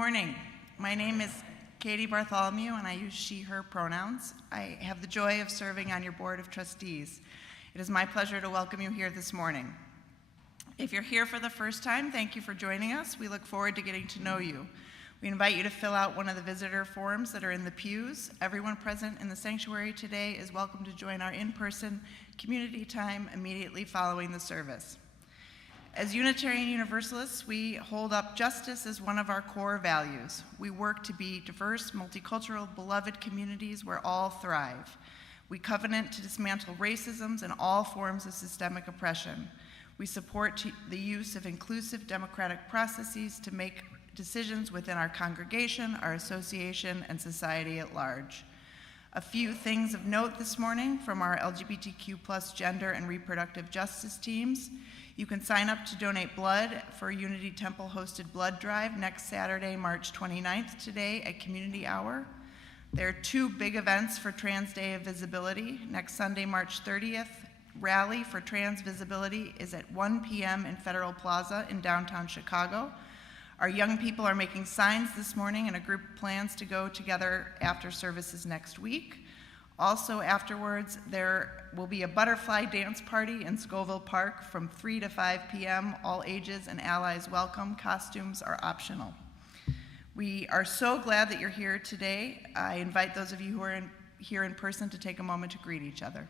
morning. My name is Katie Bartholomew, and I use she, her pronouns. I have the joy of serving on your board of trustees. It is my pleasure to welcome you here this morning. If you're here for the first time, thank you for joining us. We look forward to getting to know you. We invite you to fill out one of the visitor forms that are in the pews. Everyone present in the sanctuary today is welcome to join our in-person community time immediately following the service. As Unitarian Universalists, we hold up justice as one of our core values. We work to be diverse, multicultural, beloved communities where all thrive. We covenant to dismantle racism and all forms of systemic oppression. We support the use of inclusive democratic processes to make decisions within our congregation, our association, and society at large. A few things of note this morning from our LGBTQ+ gender and reproductive justice teams. You can sign up to donate blood for a Unity Temple hosted blood drive next Saturday, March 29th today at Community Hour. There are two big events for Trans Day of Visibility. Next Sunday, March 30th, Rally for Trans Visibility is at 1 p.m. in Federal Plaza in downtown Chicago. Our young people are making signs this morning, and a group plans to go together after services next week. Also afterwards, there will be a butterfly dance party in Scoville Park from 3 to 5 p.m. All ages and allies welcome. Costumes are optional. We are so glad that you're here today. I invite those of you who are here in person to take a moment to greet each other.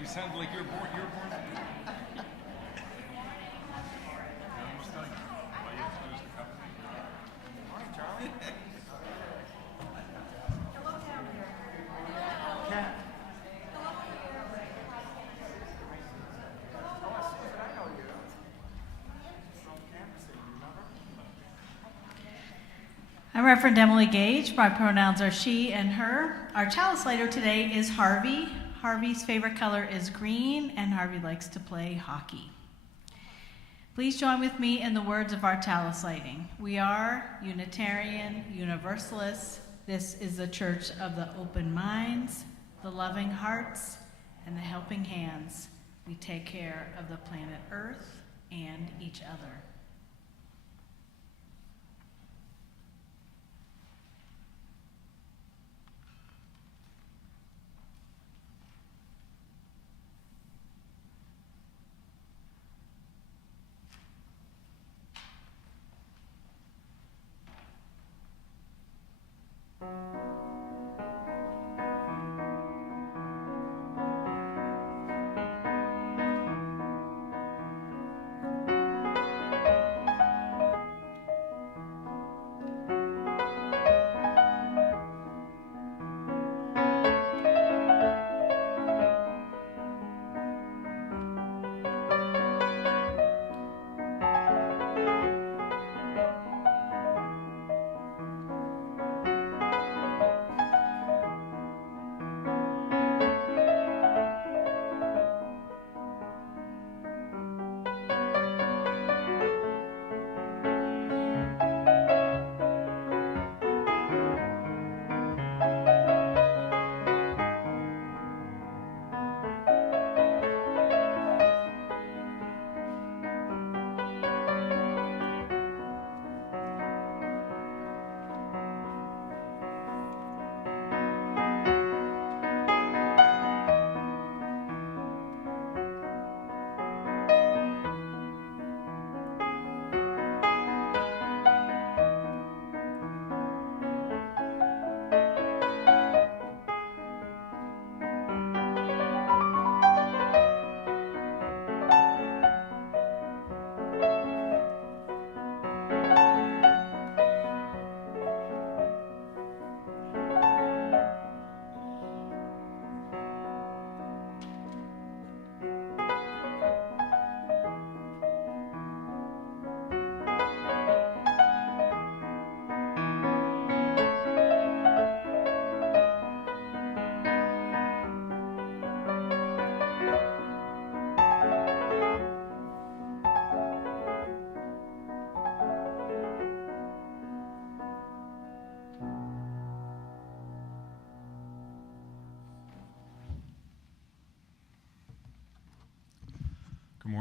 You sound like you're born. Morning, Charlie. Hello, down here. Cat. I'm Reverend Emily Gage. My pronouns are she and her. Our chalice lighter today is Harvey. Harvey's favorite color is green, and Harvey likes to play hockey. Please join with me in the words of our chalice lighting. We are Unitarian Universalists. This is the church of the open minds, the loving hearts, and the helping hands. We take care of the planet Earth and each other.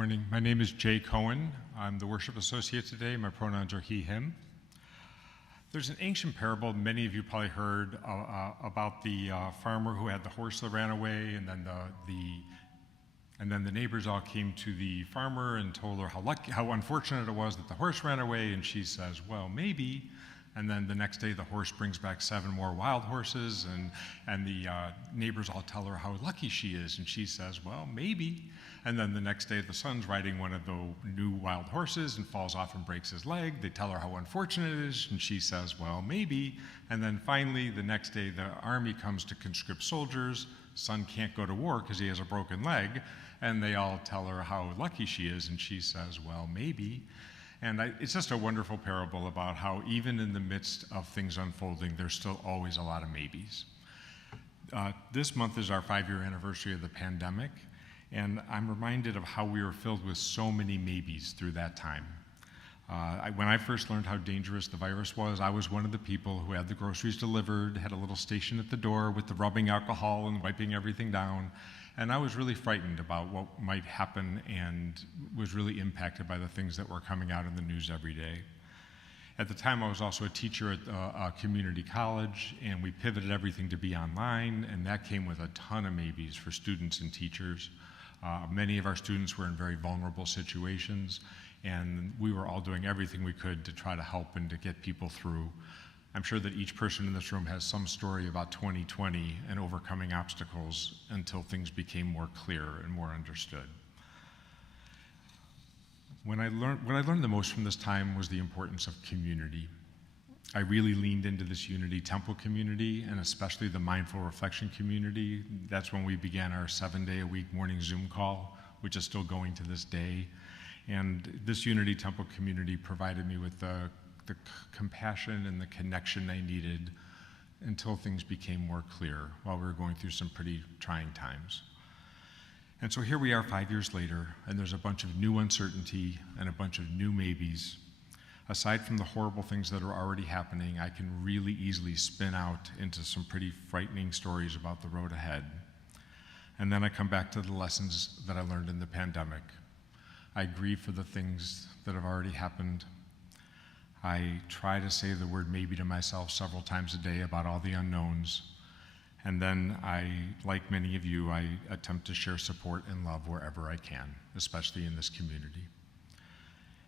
morning. My name is Jay Cohen. I'm the worship associate today. My pronouns are he, him. There's an ancient parable many of you probably heard about the farmer who had the horse that ran away, and then the neighbors all came to the farmer and told her how unfortunate it was that the horse ran away, and she says, well, maybe. And then the next day the horse brings back 7 more wild horses, and the neighbors all tell her how lucky she is, and she says, well, maybe. And then the next day the son's riding one of the new wild horses and falls off and breaks his leg. They tell her how unfortunate it is, and she says, well, maybe. And then finally the next day the army comes to conscript soldiers. Son can't go to war because he has a broken leg, and they all tell her how lucky she is, and she says, well, maybe. And it's just a wonderful parable about how even in the midst of things unfolding, there's still always a lot of maybes. This month is our 5-year anniversary of the pandemic, and I'm reminded of how we were filled with so many maybes through that time. When I first learned how dangerous the virus was, I was one of the people who had the groceries delivered, had a little station at the door with the rubbing alcohol and wiping everything down. And I was really frightened about what might happen and was really impacted by the things that were coming out in the news every day. At the time, I was also a teacher at a community college, and we pivoted everything to be online, and that came with a ton of maybes for students and teachers. Many of our students were in very vulnerable situations, and we were all doing everything we could to try to help and to get people through. I'm sure that each person in this room has some story about 2020 and overcoming obstacles until things became more clear and more understood. What I learned the most from this time was the importance of community. I really leaned into this Unity Temple community, and especially the Mindful Reflection community. That's when we began our 7-day-a-week morning Zoom call, which is still going to this day. And this Unity Temple community provided me with the compassion and the connection I needed until things became more clear while we were going through some pretty trying times. And so here we are 5 years later, and there's a bunch of new uncertainty and a bunch of new maybes. Aside from the horrible things that are already happening, I can really easily spin out into some pretty frightening stories about the road ahead. And then I come back to the lessons that I learned in the pandemic. I grieve for the things that have already happened. I try to say the word maybe to myself several times a day about all the unknowns. And then like many of you, I attempt to share support and love wherever I can, especially in this community.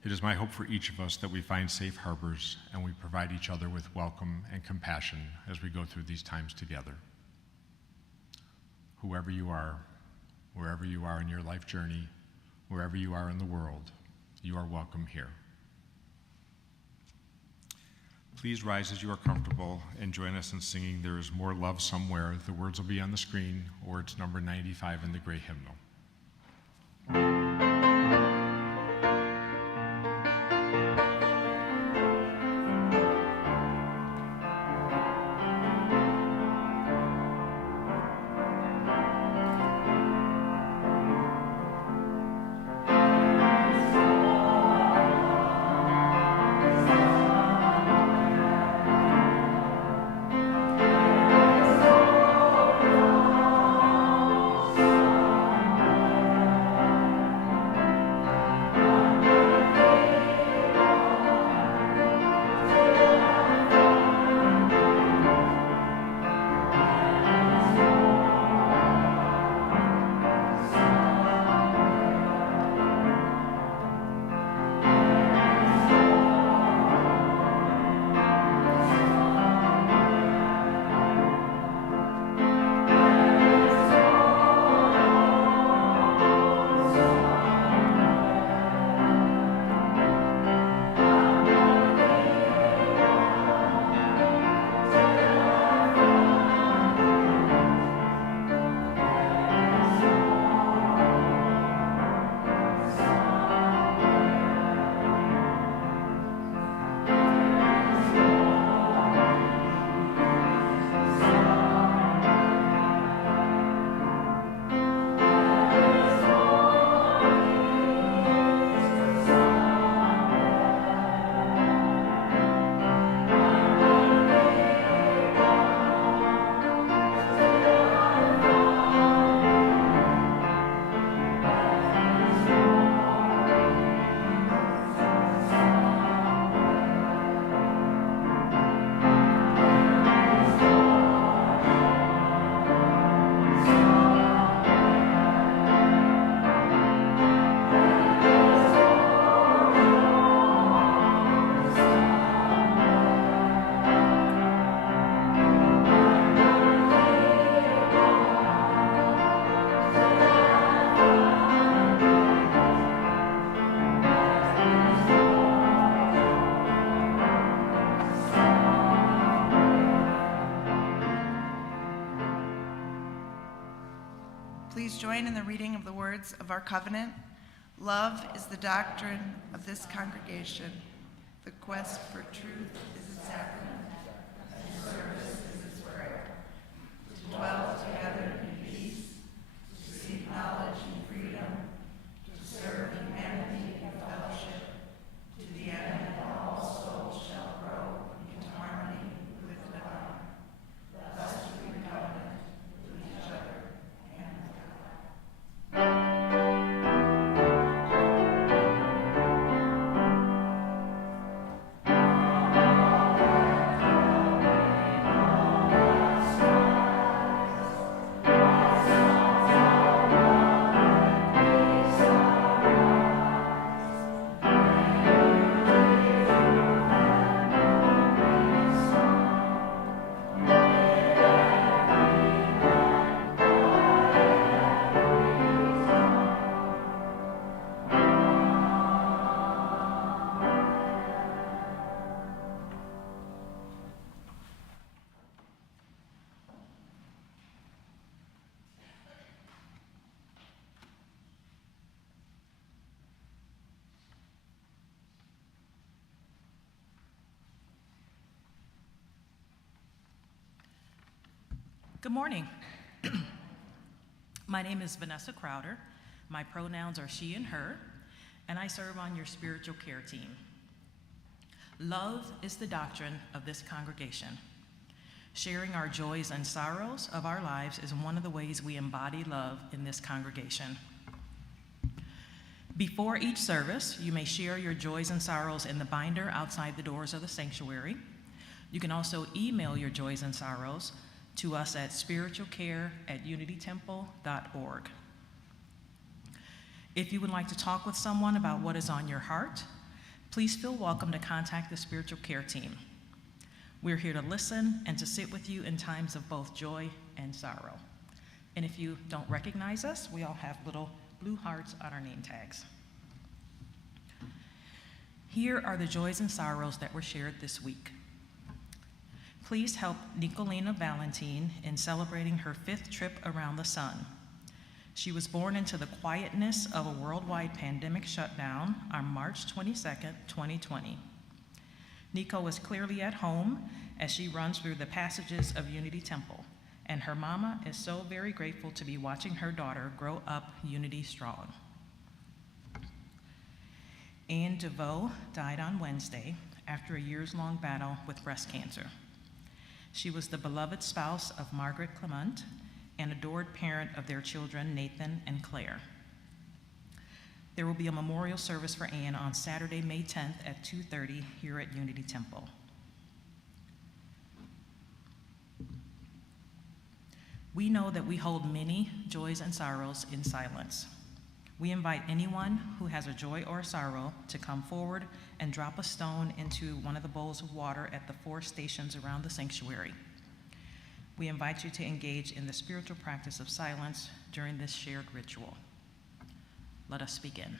It is my hope for each of us that we find safe harbors and we provide each other with welcome and compassion as we go through these times together. Whoever you are, wherever you are in your life journey, wherever you are in the world, you are welcome here. Please rise as you are comfortable and join us in singing There Is More Love Somewhere. The words will be on the screen, or it's number 95 in the gray hymnal. join in the reading of the words of our covenant. Love is the doctrine of this congregation. The quest for truth is its sacrament. And service is its prayer. To dwell together in peace, to seek knowledge and freedom, to serve humanity in fellowship, to the end that all souls shall grow into harmony with the divine. Thus do we covenant with each other and with God. Good morning. My name is Vanessa Crowder. My pronouns are she and her, and I serve on your spiritual care team. Love is the doctrine of this congregation. Sharing our joys and sorrows of our lives is one of the ways we embody love in this congregation. Before each service, you may share your joys and sorrows in the binder outside the doors of the sanctuary. You can also email your joys and sorrows to us at spiritualcare@unitytemple.org. If you would like to talk with someone about what is on your heart, please feel welcome to contact the spiritual care team. We're here to listen and to sit with you in times of both joy and sorrow. And if you don't recognize us, we all have little blue hearts on our name tags. Here are the joys and sorrows that were shared this week. Please help Nicolina Valentine in celebrating her 5th trip around the sun. She was born into the quietness of a worldwide pandemic shutdown on March 22nd, 2020. Nico is clearly at home as she runs through the passages of Unity Temple, and her mama is so very grateful to be watching her daughter grow up Unity strong. Anne DeVoe died on Wednesday after a years-long battle with breast cancer. She was the beloved spouse of Margaret Clement and adored parent of their children, Nathan and Claire. There will be a memorial service for Anne on Saturday, May 10th at 2:30 here at Unity Temple. We know that we hold many joys and sorrows in silence. We invite anyone who has a joy or a sorrow to come forward and drop a stone into one of the bowls of water at the 4 stations around the sanctuary. We invite you to engage in the spiritual practice of silence during this shared ritual. Let us begin.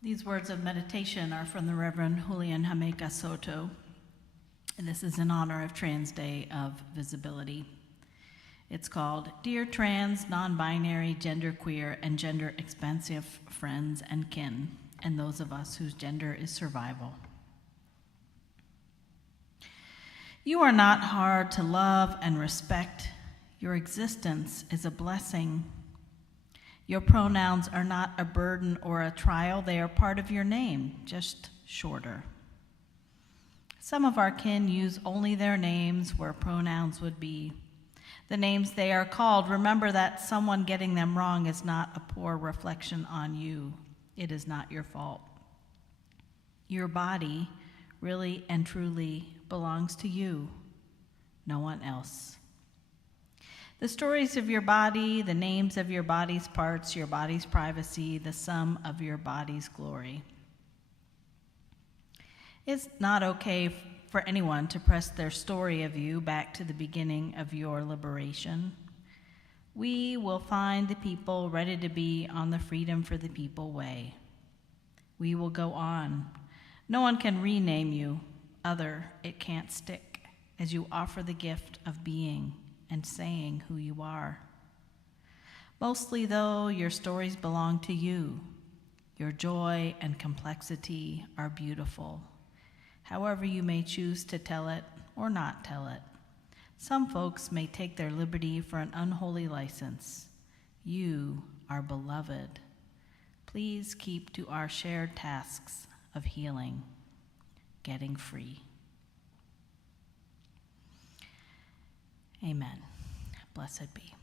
These words of meditation are from the Reverend Julian Jamaica Soto, and this is in honor of Trans Day of Visibility. It's called Dear Trans, Non-Binary, Genderqueer, and Gender Expansive Friends and Kin, and those of us whose gender is survival. You are not hard to love and respect. Your existence is a blessing. Your pronouns are not a burden or a trial. They are part of your name, just shorter. Some of our kin use only their names where pronouns would be. The names they are called, remember that someone getting them wrong is not a poor reflection on you. It is not your fault. Your body really and truly belongs to you, no one else. The stories of your body, the names of your body's parts, your body's privacy, the sum of your body's glory. It's not okay for anyone to press their story of you back to the beginning of your liberation. We will find the people ready to be on the Freedom for the People way. We will go on. No one can rename you. Other, it can't stick, as you offer the gift of being and saying who you are. Mostly, though, your stories belong to you. Your joy and complexity are beautiful, however you may choose to tell it or not tell it. Some folks may take their liberty for an unholy license. You are beloved. Please keep to our shared tasks of healing, getting free. Amen. Blessed be.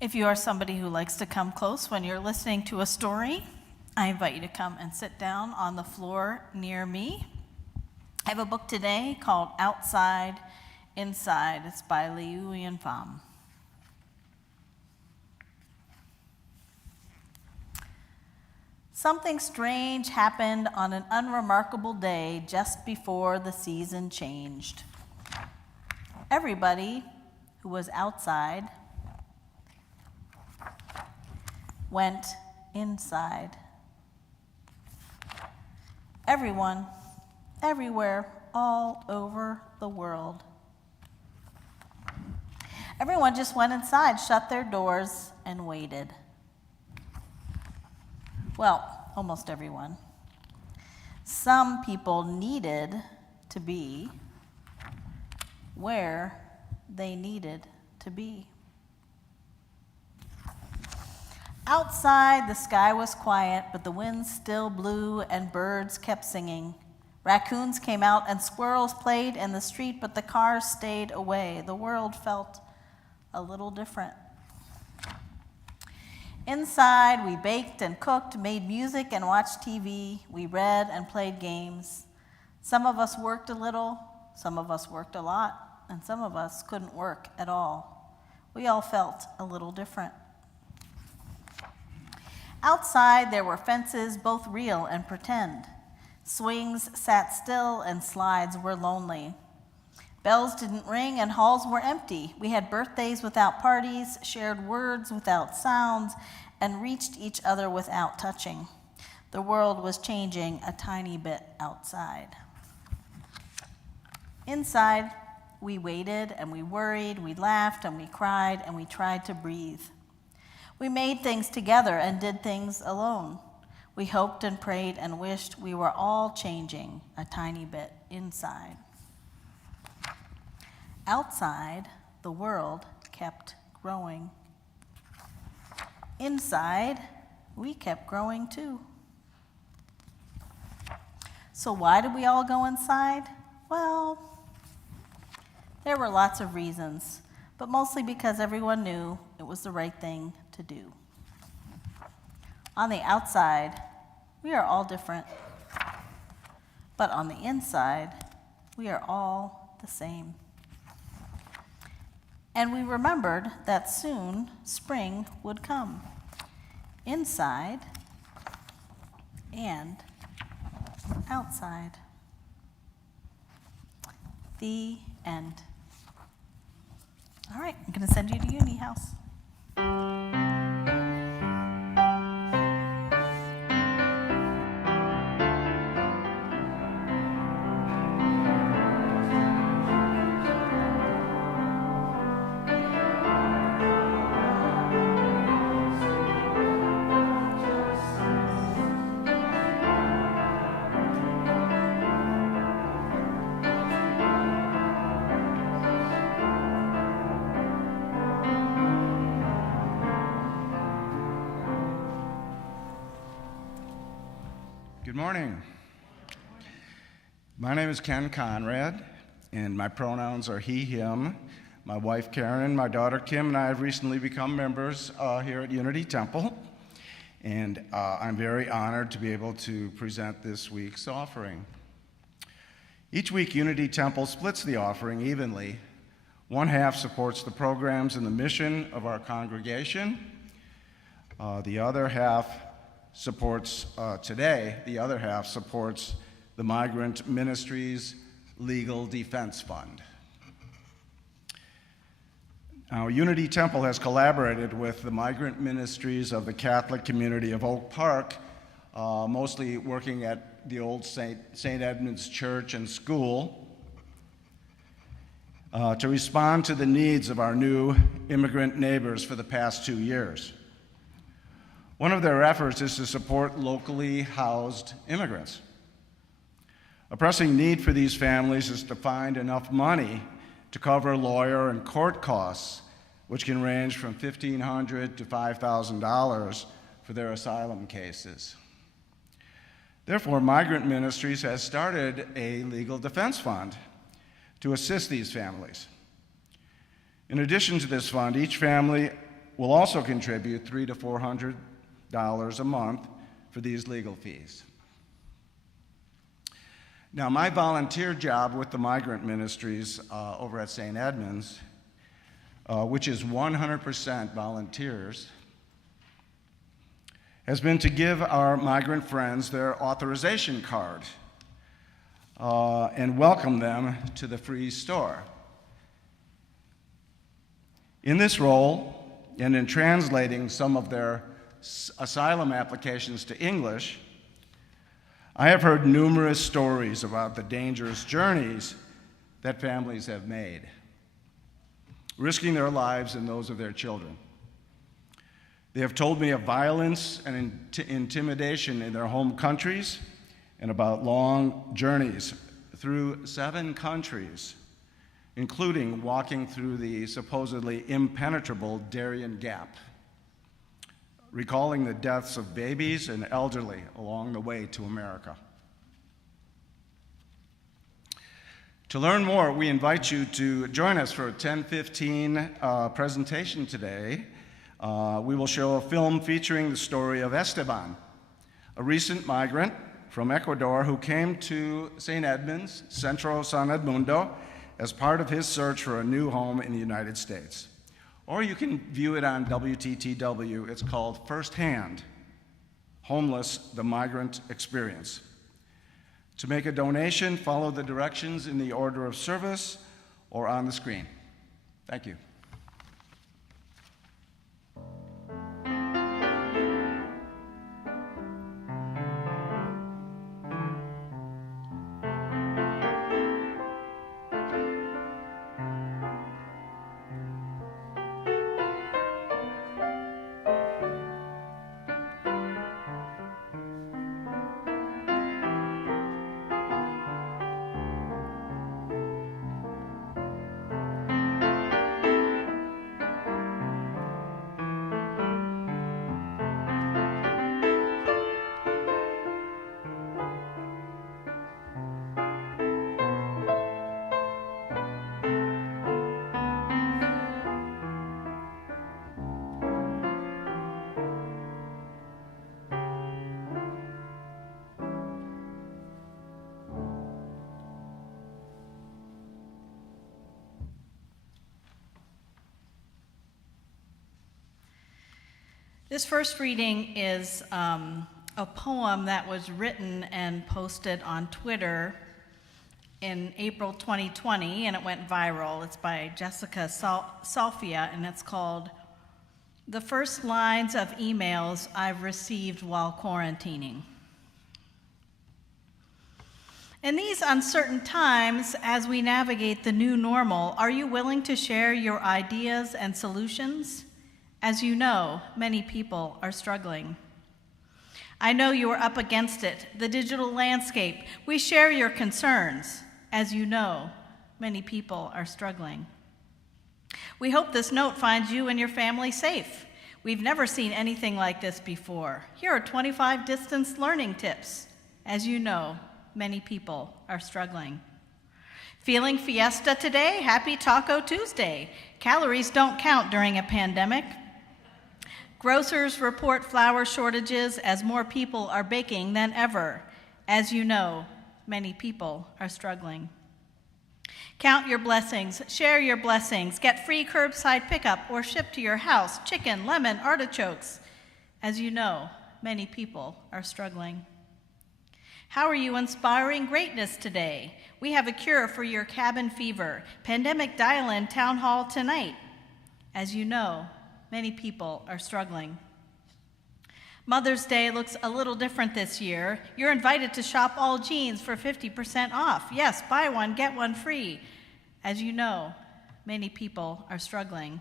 If you are somebody who likes to come close when you're listening to a story, I invite you to come and sit down on the floor near me. I have a book today called Outside, Inside. It's by Liu Yuan Pham. Something strange happened on an unremarkable day just before the season changed. Everybody who was outside went inside. Everyone, everywhere, all over the world. Everyone just went inside, shut their doors, and waited. Well, almost everyone. Some people needed to be where they needed to be. Outside, the sky was quiet, but the wind still blew and birds kept singing. Raccoons came out and squirrels played in the street, but the cars stayed away. The world felt a little different. Inside, we baked and cooked, made music and watched TV. We read and played games. Some of us worked a little, some of us worked a lot, and some of us couldn't work at all. We all felt a little different. Outside, there were fences, both real and pretend. Swings sat still and slides were lonely. Bells didn't ring and halls were empty. We had birthdays without parties, shared words without sounds, and reached each other without touching. The world was changing a tiny bit outside. Inside, we waited and we worried, we laughed and we cried and we tried to breathe. We made things together and did things alone. We hoped and prayed and wished we were all changing a tiny bit inside. Outside, the world kept growing. Inside, we kept growing too. So why did we all go inside? Well, there were lots of reasons, but mostly because everyone knew it was the right thing to do. On the outside, we are all different, but on the inside, we are all the same. And we remembered that soon spring would come, inside and outside. The end. All right, I'm going to send you to Uni House. Good morning. My name is Ken Conrad, and my pronouns are he, him. My wife Karen and my daughter Kim and I have recently become members here at Unity Temple, and I'm very honored to be able to present this week's offering. Each week, Unity Temple splits the offering evenly. One half supports the programs and the mission of our congregation. The other half supports the other half supports the Migrant Ministries Legal Defense Fund. Now, Unity Temple has collaborated with the Migrant Ministries of the Catholic Community of Oak Park, mostly working at the old St. Edmund's Church and School, to respond to the needs of our new immigrant neighbors for the past 2 years. One of their efforts is to support locally housed immigrants. A pressing need for these families is to find enough money to cover lawyer and court costs, which can range from $1,500 to $5,000 for their asylum cases. Therefore, Migrant Ministries has started a legal defense fund to assist these families. In addition to this fund, each family will also contribute $300 to $400 a month for these legal fees. Now, my volunteer job with the Migrant Ministries over at St. Edmunds, which is 100% volunteers, has been to give our migrant friends their authorization card and welcome them to the free store. In this role, and in translating some of their asylum applications to English, I have heard numerous stories about the dangerous journeys that families have made, risking their lives and those of their children. They have told me of violence and intimidation in their home countries and about long journeys through 7 countries, including walking through the supposedly impenetrable Darien Gap, recalling the deaths of babies and elderly along the way to America. To learn more, we invite you to join us for a 10:15 presentation today. We will show a film featuring the story of Esteban, a recent migrant from Ecuador who came to St. Edmunds, Centro San Edmundo, as part of his search for a new home in the United States. Or you can view it on WTTW. It's called Firsthand: Homeless, the Migrant Experience. To make a donation, follow the directions in the order of service or on the screen. Thank you. This first reading is a poem that was written and posted on Twitter in April 2020, and it went viral. It's by Jessica Salfia, and it's called "The First Lines of Emails I've Received While Quarantining." In these uncertain times, as we navigate the new normal, are you willing to share your ideas and solutions? As you know, many people are struggling. I know you are up against it, the digital landscape. We share your concerns. As you know, many people are struggling. We hope this note finds you and your family safe. We've never seen anything like this before. Here are 25 distance learning tips. As you know, many people are struggling. Feeling fiesta today? Happy Taco Tuesday. Calories don't count during a pandemic. Grocers report flour shortages as more people are baking than ever. As you know, many people are struggling. Count your blessings, share your blessings, get free curbside pickup or ship to your house chicken, lemon, artichokes. As you know, many people are struggling. How are you inspiring greatness today? We have a cure for your cabin fever. Pandemic dial-in town hall tonight. As you know, many people are struggling. Mother's Day looks a little different this year. You're invited to shop all jeans for 50% off. Yes, buy one, get one free. As you know, many people are struggling.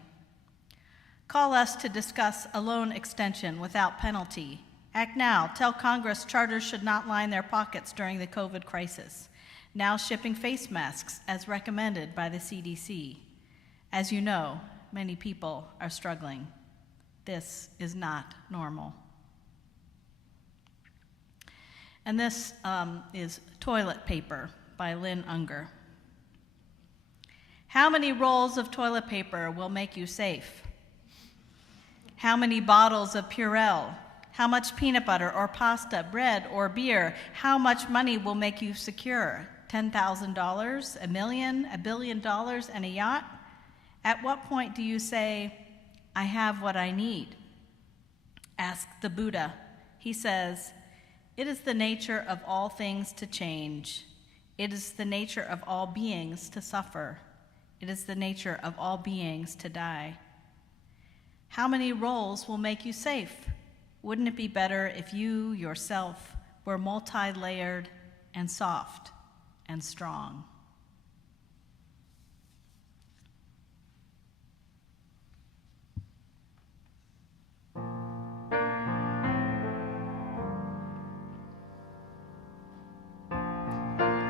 Call us to discuss a loan extension without penalty. Act now. Tell Congress charters should not line their pockets during the COVID crisis. Now shipping face masks as recommended by the CDC. As you know, many people are struggling. This is not normal. And this is Toilet Paper by Lynn Unger. How many rolls of toilet paper will make you safe? How many bottles of Purell? How much peanut butter or pasta, bread or beer? How much money will make you secure? $10,000, $1 million, $1 billion, and a yacht? At what point do you say, I have what I need? Ask the Buddha. He says, it is the nature of all things to change. It is the nature of all beings to suffer. It is the nature of all beings to die. How many rolls will make you safe? Wouldn't it be better if you yourself were multi-layered and soft and strong?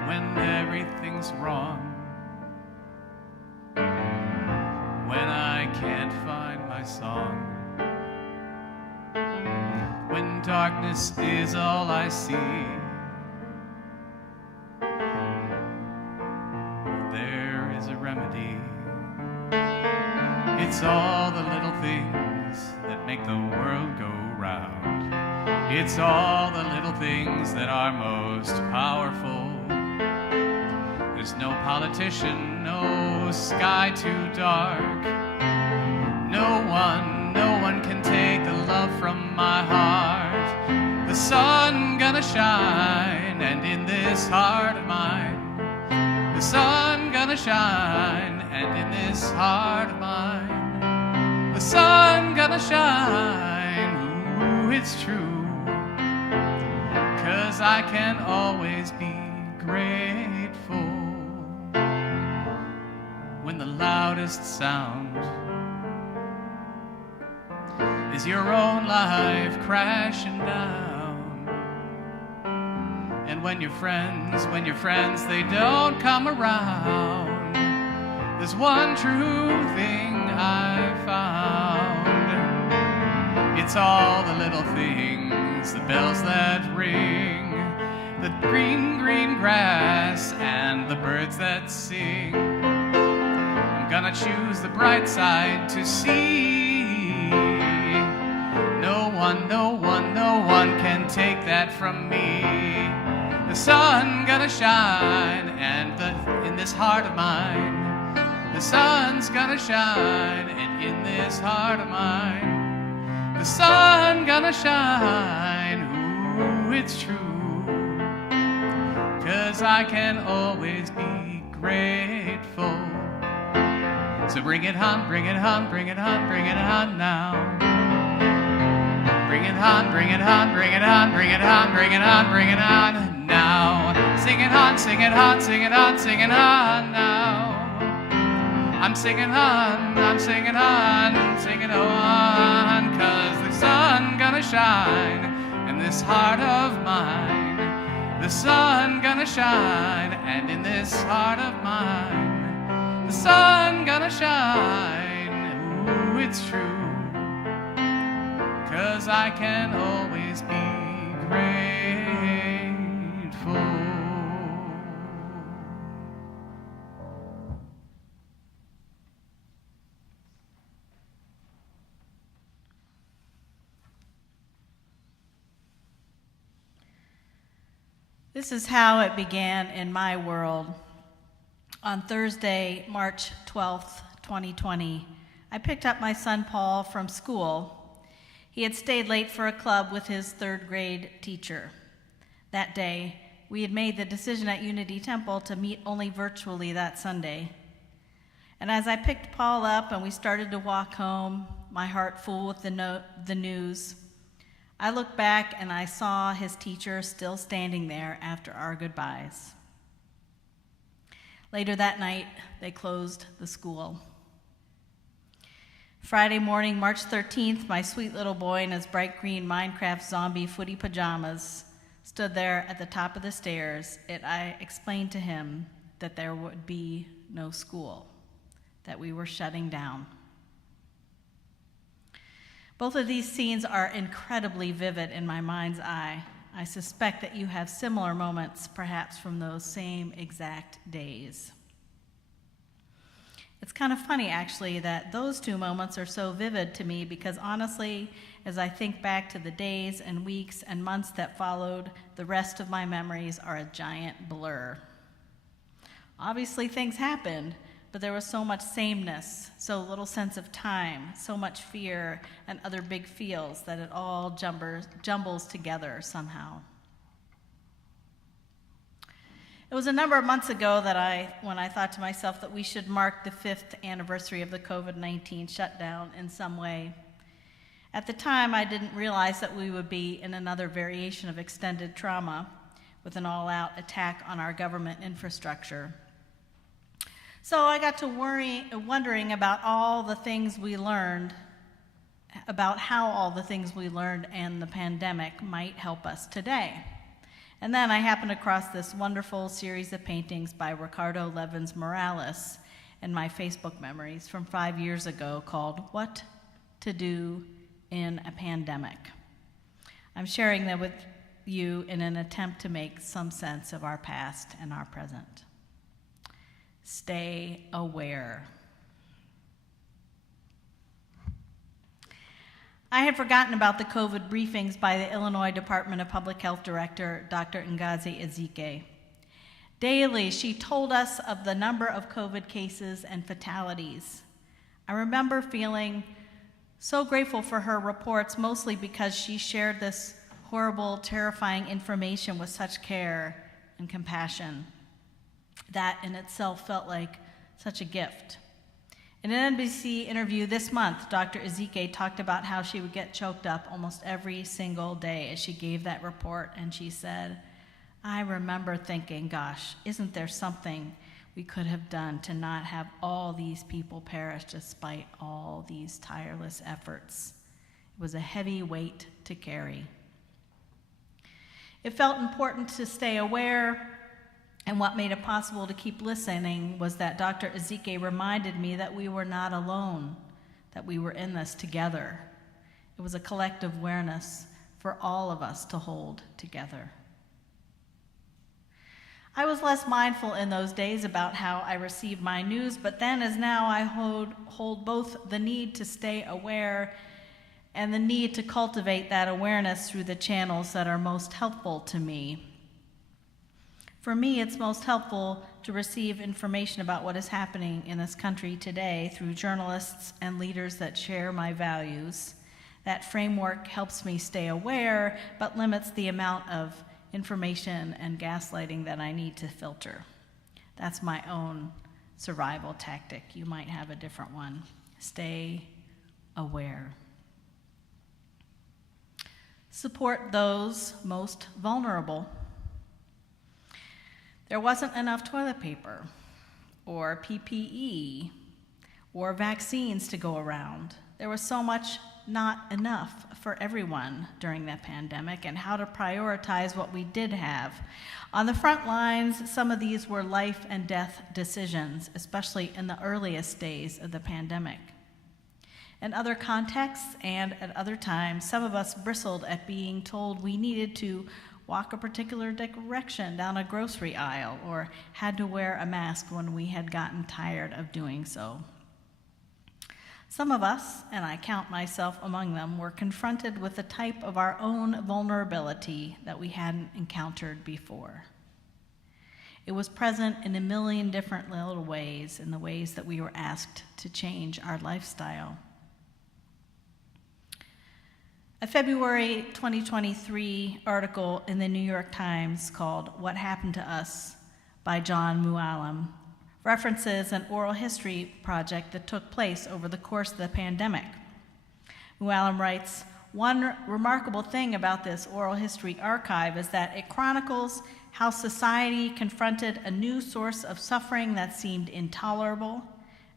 When everything's wrong, when I can't find my song, when darkness is all I see, there is a remedy. It's all the little things that make the world go round. It's all the little things that are most powerful. There's no politician, no sky too dark. No one can take the love from my heart. The sun gonna shine, and in this heart of mine, the sun gonna gonna shine, and in this heart of mine, the sun gonna shine. Ooh, it's true, 'cause I can always be grateful when the loudest sound is your own life crashing down. And when your friends, they don't come around, there's one true thing I've found. It's all the little things, the bells that ring, the green, green grass, and the birds that sing. I'm gonna choose the bright side to see. No one can take that from me. The sun gonna shine, and in this heart of mine, the sun's gonna shine, and in this heart of mine, the sun gonna shine. Ooh, it's true, 'cause I can always be grateful. So bring it on, bring it on, bring it on, bring it on now. Bring it on, bring it on, bring it on, bring it on, bring it on, bring it on now. Sing it on, sing it on, sing it on, sing it on now. I'm singing on, I'm singing on, singing on, 'cause the sun gonna shine in this heart of mine. The sun gonna shine, and in this heart of mine, the sun gonna shine. Ooh, it's true, 'cause I can always be grateful. This is how it began in my world. On Thursday, March 12th, 2020, I picked up my son Paul from school. He had stayed late for a club with his third grade teacher. That day, we had made the decision at Unity Temple to meet only virtually that Sunday. And as I picked Paul up and we started to walk home, my heart full with the news, I looked back and I saw his teacher still standing there after our goodbyes. Later that night, they closed the school. Friday morning, March 13th, my sweet little boy in his bright green Minecraft zombie footy pajamas stood there at the top of the stairs, and I explained to him that there would be no school, that we were shutting down. Both of these scenes are incredibly vivid in my mind's eye. I suspect that you have similar moments, perhaps from those same exact days. It's kind of funny, actually, that those two moments are so vivid to me because, honestly, as I think back to the days and weeks and months that followed, the rest of my memories are a giant blur. Obviously, things happened, but there was so much sameness, so little sense of time, so much fear and other big feels that it all jumbles together somehow. It was a number of months ago when I thought to myself that we should mark the 5th anniversary of the COVID-19 shutdown in some way. At the time, I didn't realize that we would be in another variation of extended trauma with an all-out attack on our government infrastructure. So I got to wondering about all the things we learned, about how all the things we learned and the pandemic might help us today. And then I happened across this wonderful series of paintings by Ricardo Levins Morales in my Facebook memories from 5 years ago called What to Do in a Pandemic. I'm sharing them with you in an attempt to make some sense of our past and our present. Stay aware. I had forgotten about the COVID briefings by the Illinois Department of Public Health Director, Dr. Ngozi Ezike. Daily, she told us of the number of COVID cases and fatalities. I remember feeling so grateful for her reports, mostly because she shared this horrible, terrifying information with such care and compassion. That in itself felt like such a gift. In an NBC interview this month, Dr. Ezike talked about how she would get choked up almost every single day as she gave that report, and she said, "I remember thinking, gosh, isn't there something we could have done to not have all these people perish despite all these tireless efforts?" It was a heavy weight to carry. It felt important to stay aware, and what made it possible to keep listening was that Dr. Ezike reminded me that we were not alone, that we were in this together. It was a collective awareness for all of us to hold together. I was less mindful in those days about how I received my news, but then as now I hold both the need to stay aware and the need to cultivate that awareness through the channels that are most helpful to me. For me, it's most helpful to receive information about what is happening in this country today through journalists and leaders that share my values. That framework helps me stay aware, but limits the amount of information and gaslighting that I need to filter. That's my own survival tactic. You might have a different one. Stay aware. Support those most vulnerable. There wasn't enough toilet paper, or PPE, or vaccines to go around. There was so much not enough for everyone during that pandemic, and how to prioritize what we did have. On the front lines, some of these were life and death decisions, especially in the earliest days of the pandemic. In other contexts and at other times, some of us bristled at being told we needed to walk a particular direction down a grocery aisle, or had to wear a mask when we had gotten tired of doing so. Some of us, and I count myself among them, were confronted with a type of our own vulnerability that we hadn't encountered before. It was present in a million different little ways, in the ways that we were asked to change our lifestyle. A February 2023 article in the New York Times called "What Happened to Us" by John Mooallem references an oral history project that took place over the course of the pandemic. Mooallem writes, "One remarkable thing about this oral history archive is that it chronicles how society confronted a new source of suffering that seemed intolerable,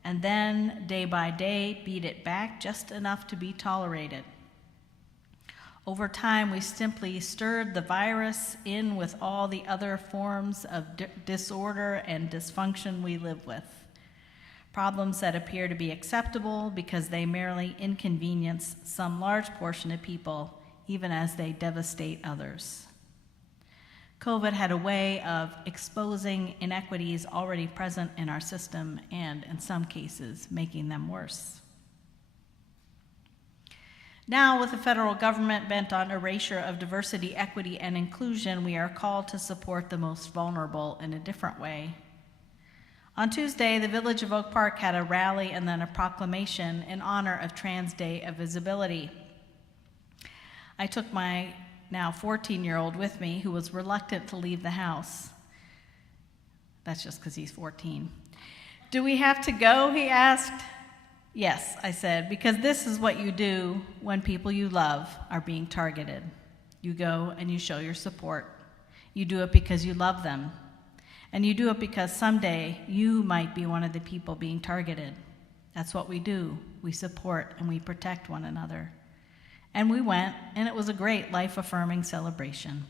and then, day by day, beat it back just enough to be tolerated. Over time, we simply stirred the virus in with all the other forms of disorder and dysfunction we live with. Problems that appear to be acceptable because they merely inconvenience some large portion of people, even as they devastate others. COVID had a way of exposing inequities already present in our system and, in some cases, making them worse. Now, with the federal government bent on erasure of diversity, equity, and inclusion, we are called to support the most vulnerable in a different way. On Tuesday, the Village of Oak Park had a rally and then a proclamation in honor of Trans Day of Visibility. I took my now 14-year-old with me, who was reluctant to leave the house. That's just because he's 14. "Do we have to go?" he asked. "Yes," I said, "because this is what you do when people you love are being targeted. You go and you show your support. You do it because you love them. And you do it because someday you might be one of the people being targeted. That's what we do. We support and we protect one another." And we went, and it was a great life-affirming celebration.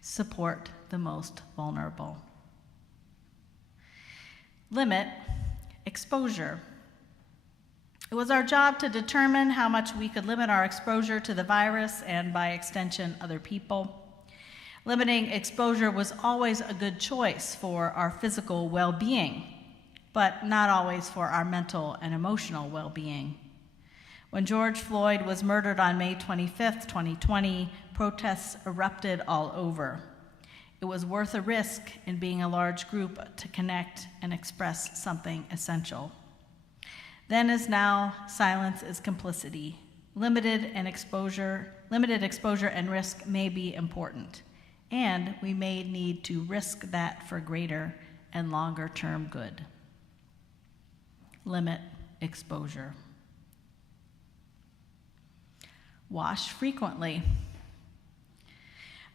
Support the most vulnerable. Limit exposure. It was our job to determine how much we could limit our exposure to the virus and, by extension, other people. Limiting exposure was always a good choice for our physical well-being, but not always for our mental and emotional well-being. When George Floyd was murdered on May 25th, 2020, protests erupted all over. It was worth a risk in being a large group to connect and express something essential. Then as now, silence is complicity. Limited exposure and risk may be important, and we may need to risk that for greater and longer-term good. Limit exposure. Wash frequently.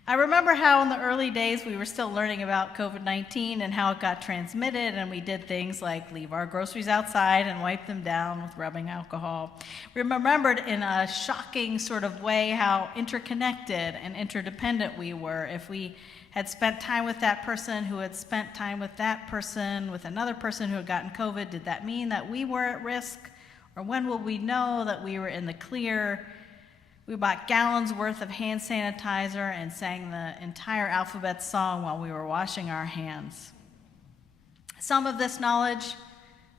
I remember how in the early days we were still learning about COVID-19 and how it got transmitted, and we did things like leave our groceries outside and wipe them down with rubbing alcohol. We remembered in a shocking sort of way how interconnected and interdependent we were. If we had spent time with that person who had spent time with that person, with another person who had gotten COVID, did that mean that we were at risk? Or when will we know that we were in the clear? We bought gallons worth of hand sanitizer and sang the entire alphabet song while we were washing our hands. Some of this knowledge,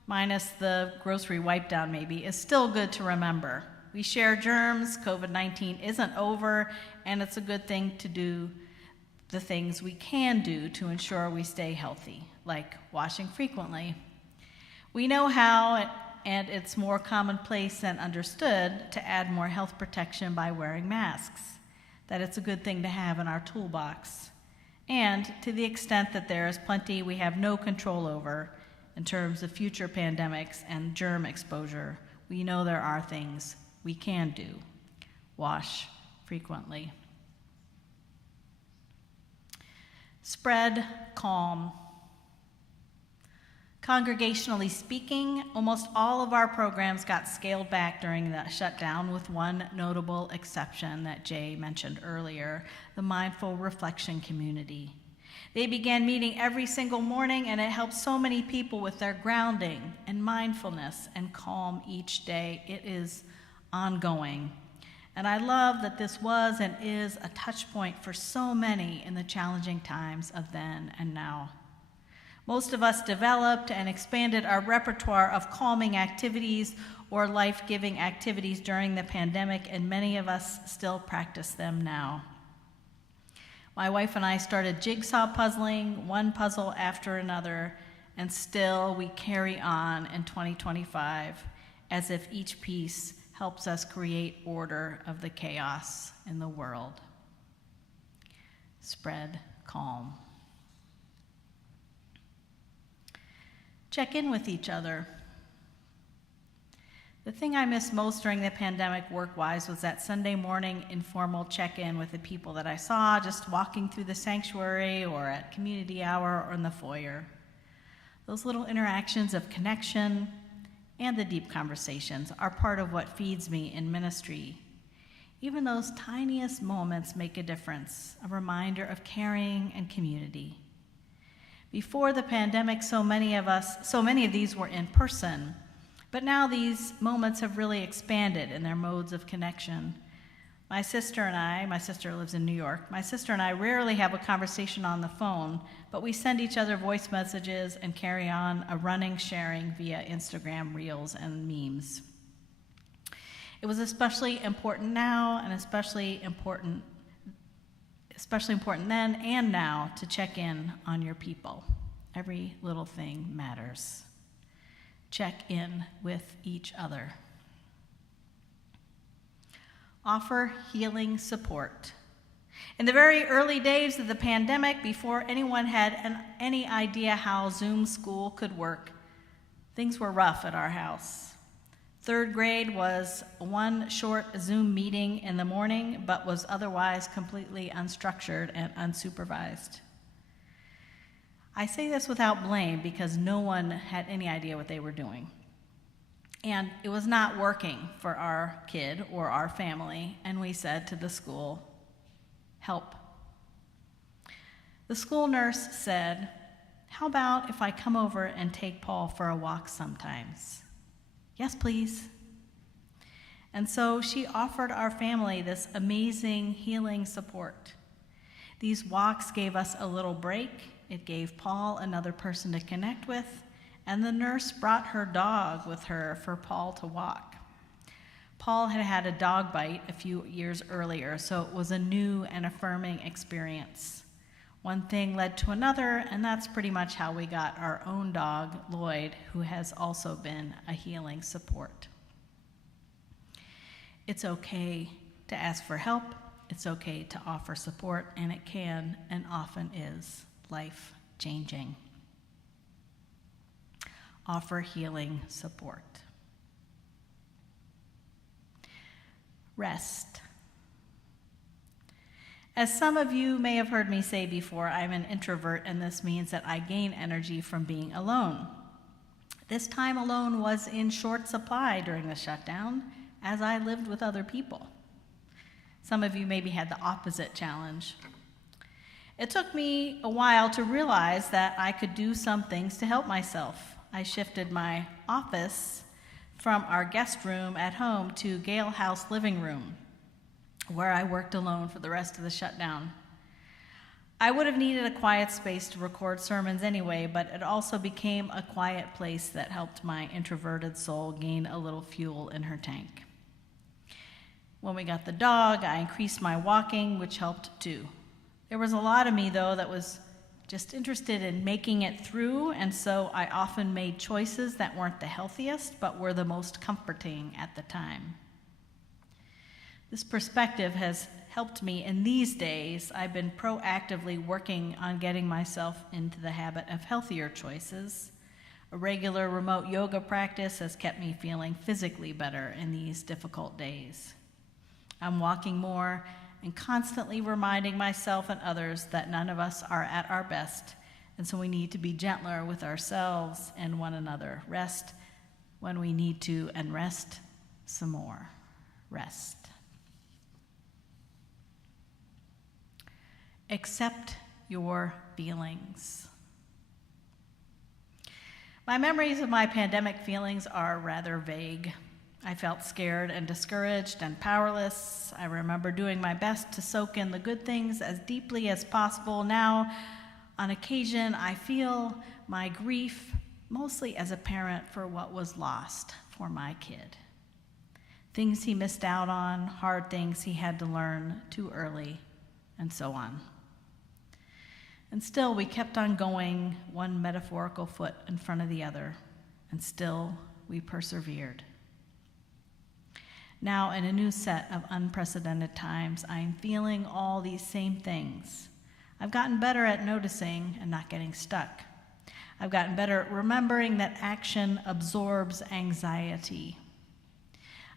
minus the grocery wipe down maybe, is still good to remember. We share germs, COVID-19 isn't over, and it's a good thing to do the things we can do to ensure we stay healthy, like washing frequently. We know how, and it's more commonplace and understood to add more health protection by wearing masks, that it's a good thing to have in our toolbox. And to the extent that there is plenty we have no control over in terms of future pandemics and germ exposure, we know there are things we can do. Wash frequently. Spread calm. Congregationally speaking, almost all of our programs got scaled back during the shutdown, with one notable exception that Jay mentioned earlier, the Mindful Reflection Community. They began meeting every single morning, and it helped so many people with their grounding and mindfulness and calm each day. It is ongoing. And I love that this was and is a touch point for so many in the challenging times of then and now. Most of us developed and expanded our repertoire of calming activities or life-giving activities during the pandemic, and many of us still practice them now. My wife and I started jigsaw puzzling, one puzzle after another, and still we carry on in 2025 as if each piece helps us create order of the chaos in the world. Spread calm. Check in with each other. The thing I missed most during the pandemic work-wise was that Sunday morning informal check-in with the people that I saw just walking through the sanctuary or at community hour or in the foyer. Those little interactions of connection and the deep conversations are part of what feeds me in ministry. Even those tiniest moments make a difference, a reminder of caring and community. Before the pandemic, so many of these were in person, but now these moments have really expanded in their modes of connection. My sister lives in New York, my sister and I rarely have a conversation on the phone, but we send each other voice messages and carry on a running sharing via Instagram Reels and memes. It was especially important now and especially important then and now to check in on your people. Every little thing matters. Check in with each other. Offer healing support. In the very early days of the pandemic, before anyone had any idea how Zoom school could work, things were rough at our house. Third grade was one short Zoom meeting in the morning, but was otherwise completely unstructured and unsupervised. I say this without blame because no one had any idea what they were doing. And it was not working for our kid or our family, and we said to the school, help. The school nurse said, how about if I come over and take Paul for a walk sometimes? Yes, please. And so she offered our family this amazing healing support. These walks gave us a little break. It gave Paul another person to connect with, and the nurse brought her dog with her for Paul to walk. Paul had had a dog bite a few years earlier, so it was a new and affirming experience. One thing led to another, and that's pretty much how we got our own dog, Lloyd, who has also been a healing support. It's okay to ask for help. It's okay to offer support, and it can and often is life-changing. offer healing support. Rest. As some of you may have heard me say before, I'm an introvert, and this means that I gain energy from being alone. This time alone was in short supply during the shutdown, as I lived with other people. Some of you maybe had the opposite challenge. It took me a while to realize that I could do some things to help myself. I shifted my office from our guest room at home to Gale House living room, where I worked alone for the rest of the shutdown. I would have needed a quiet space to record sermons anyway, but it also became a quiet place that helped my introverted soul gain a little fuel in her tank. When we got the dog, I increased my walking, which helped too. There was a lot of me, though, that was just interested in making it through, and so I often made choices that weren't the healthiest, but were the most comforting at the time. This perspective has helped me in these days. I've been proactively working on getting myself into the habit of healthier choices. A regular remote yoga practice has kept me feeling physically better in these difficult days. I'm walking more and constantly reminding myself and others that none of us are at our best, and so we need to be gentler with ourselves and one another. Rest when we need to, and rest some more. Rest. Accept your feelings. My memories of my pandemic feelings are rather vague. I felt scared and discouraged and powerless. I remember doing my best to soak in the good things as deeply as possible. Now, on occasion, I feel my grief, mostly as a parent, for what was lost for my kid. Things he missed out on, hard things he had to learn too early, and so on. And still, we kept on going, one metaphorical foot in front of the other, and still we persevered. Now, in a new set of unprecedented times, I am feeling all these same things. I've gotten better at noticing and not getting stuck. I've gotten better at remembering that action absorbs anxiety.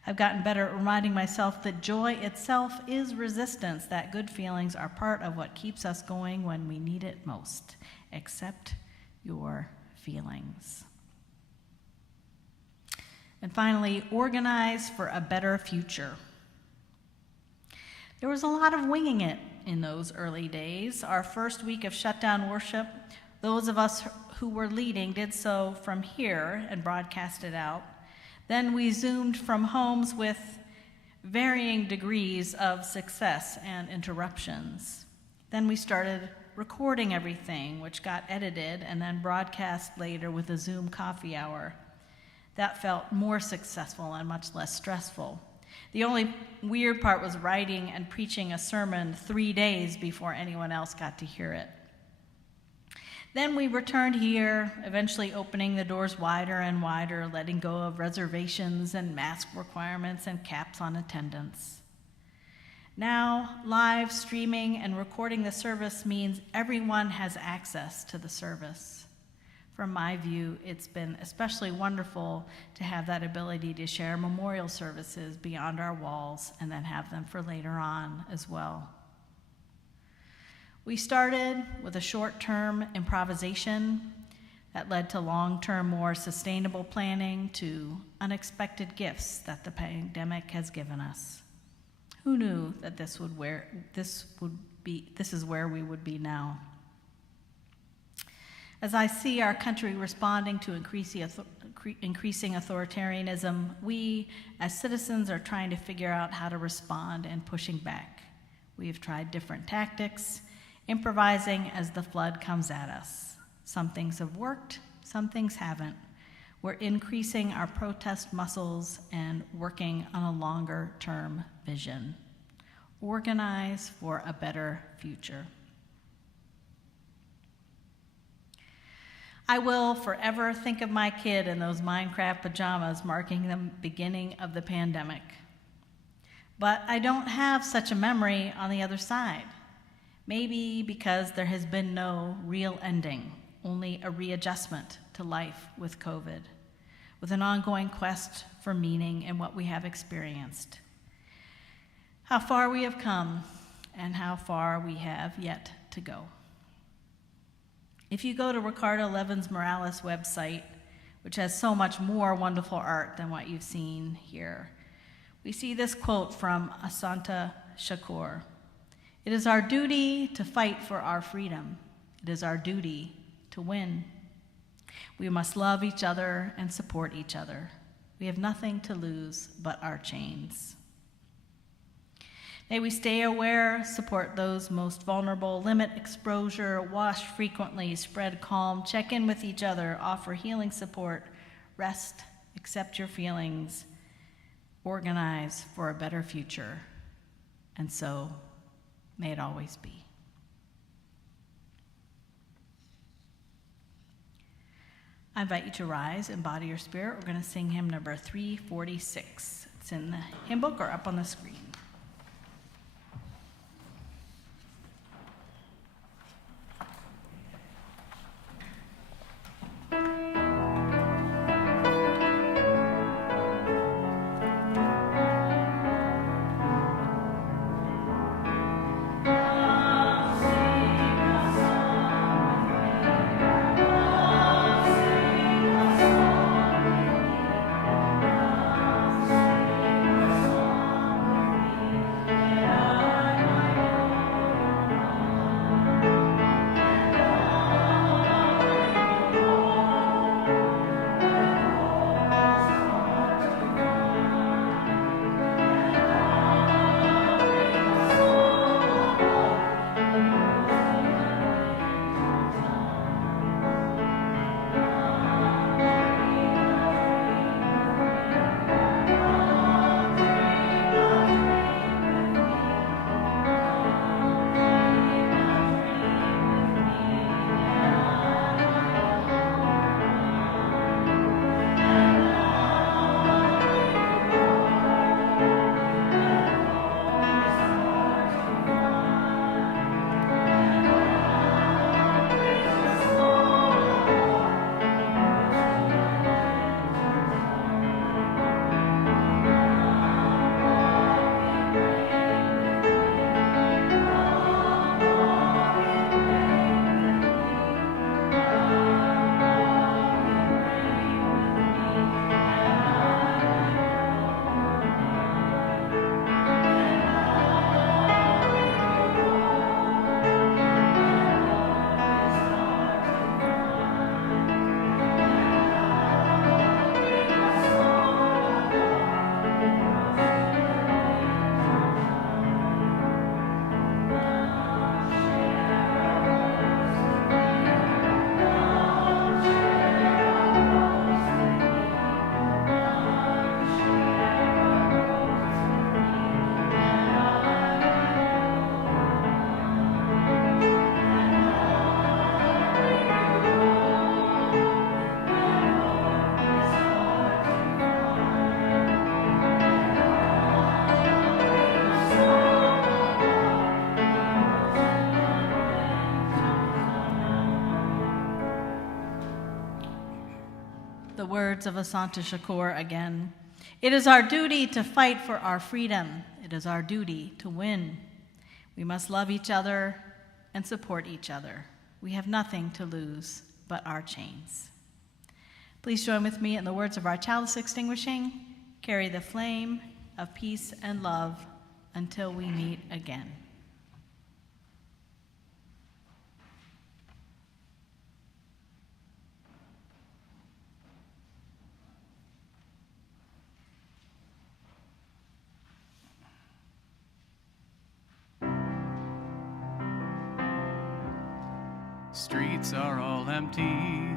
I've gotten better at reminding myself that joy itself is resistance, that good feelings are part of what keeps us going when we need it most. Accept your feelings. And finally, organize for a better future. There was a lot of winging it in those early days. Our first week of shutdown worship, those of us who were leading did so from here and broadcast it out. Then we Zoomed from homes with varying degrees of success and interruptions. Then we started recording everything, which got edited and then broadcast later with a Zoom coffee hour. That felt more successful and much less stressful. The only weird part was writing and preaching a sermon 3 days before anyone else got to hear it. Then we returned here, eventually opening the doors wider and wider, letting go of reservations and mask requirements and caps on attendance. Now, live streaming and recording the service means everyone has access to the service. From my view, it's been especially wonderful to have that ability to share memorial services beyond our walls and then have them for later on as well. We started with a short-term improvisation that led to long-term, more sustainable planning, to unexpected gifts that the pandemic has given us. Who knew that this is where we would be now? As I see our country responding to increasing authoritarianism, we as citizens are trying to figure out how to respond and pushing back. We have tried different tactics, improvising as the flood comes at us. Some things have worked, some things haven't. We're increasing our protest muscles and working on a longer-term vision. Organize for a better future. I will forever think of my kid in those Minecraft pajamas marking the beginning of the pandemic. But I don't have such a memory on the other side. Maybe because there has been no real ending, only a readjustment to life with COVID, with an ongoing quest for meaning in what we have experienced. How far we have come and how far we have yet to go. If you go to Ricardo Levins Morales' website, which has so much more wonderful art than what you've seen here, we see this quote from Asanta Shakur. "It is our duty to fight for our freedom. It is our duty to win. We must love each other and support each other. We have nothing to lose but our chains." May we stay aware, support those most vulnerable, limit exposure, wash frequently, spread calm, check in with each other, offer healing support, rest, accept your feelings, organize for a better future, and so may it always be. I invite you to rise, embody your spirit. We're going to sing hymn number 346. It's in the hymn book or up on the screen. The words of Asanta Shakur again. "It is our duty to fight for our freedom. It is our duty to win. We must love each other and support each other. We have nothing to lose but our chains." Please join with me in the words of our chalice extinguishing. Carry the flame of peace and love until we meet again. Streets are all empty,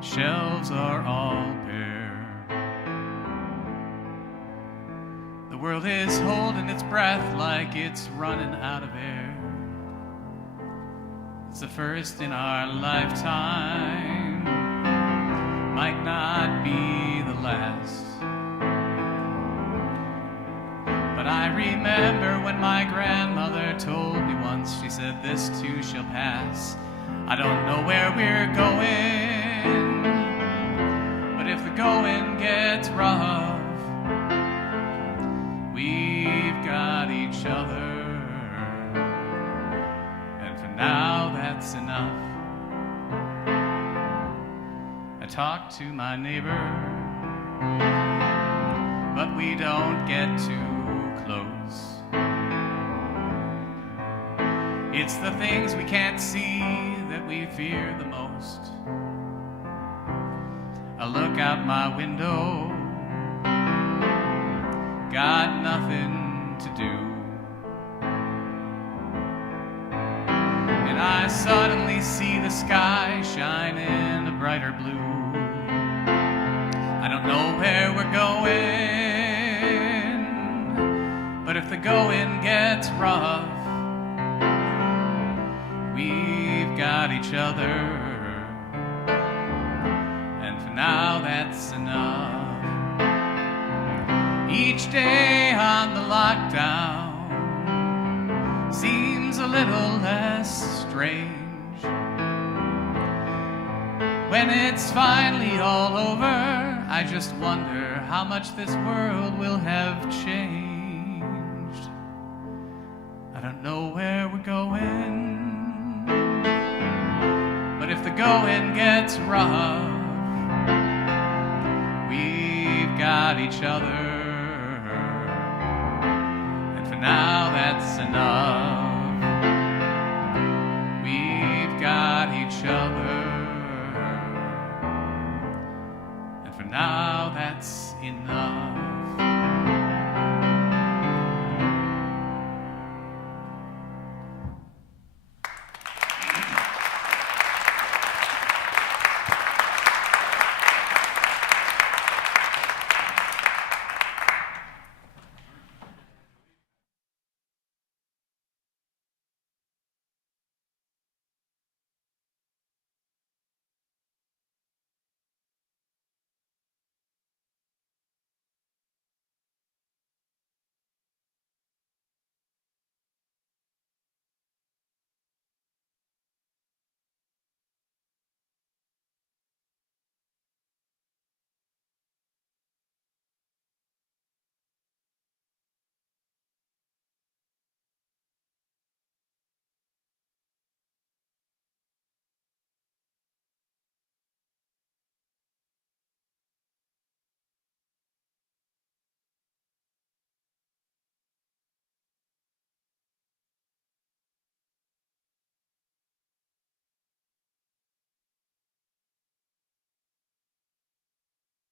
shelves are all bare. The world is holding its breath like it's running out of air. It's the first in our lifetime, might not be the last. But I remember when my grandmother told me once. She said, this too shall pass. I don't know where we're going, but if the going gets rough, we've got each other. And for now, that's enough. I talk to my neighbor, but we don't get too close. It's the things we can't see that we fear the most. I look out my window, got nothing to do, and I suddenly see the sky shining a brighter blue. I don't know where we're going, but if the going gets rough, we've got each other. And for now, that's enough. Each day on the lockdown seems a little less strange. When it's finally all over, I just wonder how much this world will have changed. I don't know where we're going, but if the going gets rough, we've got each other. And for now, that's enough. We've got each other. And for now, that's enough.